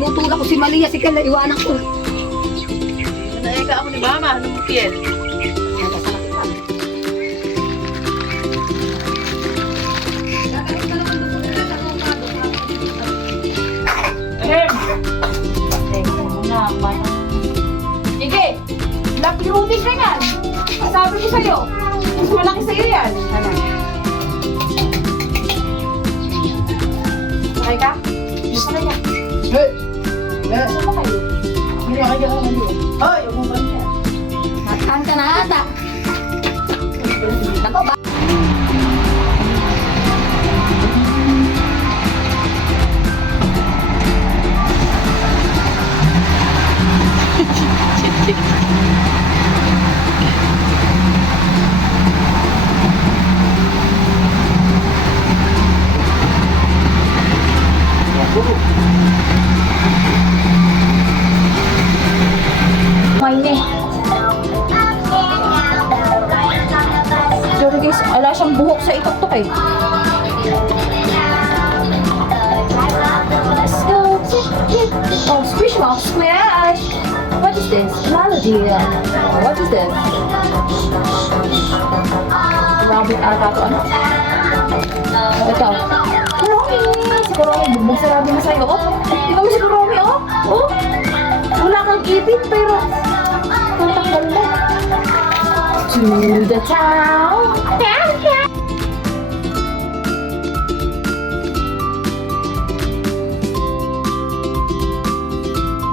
tinutulak ko si Malia, si Kel, iwanan ko. Naeka ako ni Mama, ano mo Kiel? Sige, lucky rutis na yan. Sabi ko sa'yo, mas malaki sa'yo yan. Ano? Sakay ka? Sakay ka. Sama kayo. Hindi ka kayo naman yun. Hoy, umuban niya. Matahan ka na ata. Nako ba? May Sorry guys, ala siyang buhok sa itok-tok eh. Oh, squish ball, splash! What is this? Melody. What is this? Rabbit ata to ano? Ito. Kuromi! Si Kuromi, bugbog sa rabi na sa'yo. Oh, ikaw si Kuromi, oh! Oh! Wala kang ipit, pero tatanggal mo. To the town.